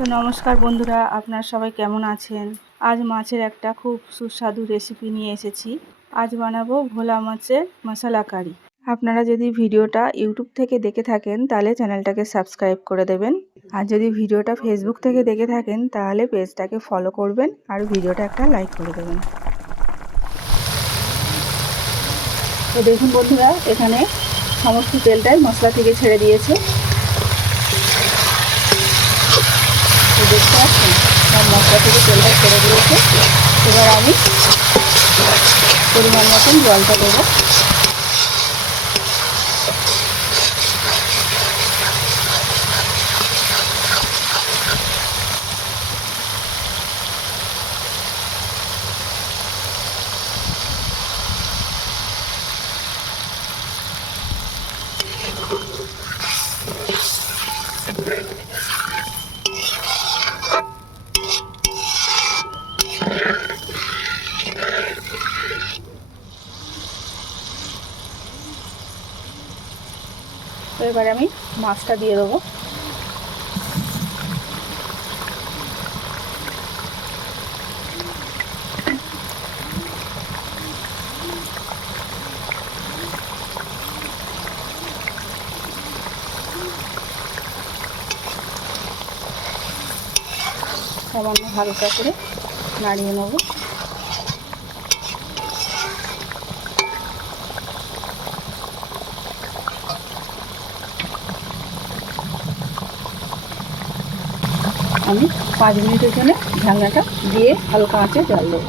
তো নমস্কার বন্ধুরা, আপনারা সবাই কেমন আছেন? আজ মাছের একটা খুব সুস্বাদু রেসিপি নিয়ে এসেছি। আজ বানাবো ভোলা মাছের মশলা কারি। আপনারা যদি ভিডিওটা ইউটিউব থেকে দেখে থাকেন তাহলে চ্যানেলটাকে সাবস্ক্রাইব করে দেবেন, আর যদি ভিডিওটা ফেসবুক থেকে দেখে থাকেন তাহলে পেজটাকে ফলো করবেন আর ভিডিওটা একটা লাইক করে দেবেন। তো দেখুন বন্ধুরা, এখানে সমস্ত তেলটাই মশলা থেকে ছেড়ে দিয়েছে। দেখতে পাচ্ছেন সব মশলা থেকে তেলটা ছেড়ে দিয়েছে। এবার আমি পরিমাণ মতন জলটা দেবো। তো এবারে আমি মাছটা দিয়ে দেবো। সামান্য হালকা করে নাড়িয়ে নেব। আমি 5 মিনিটের জন্য ঢাকনাটা দিয়ে হালকা আঁচে জাল দেবো।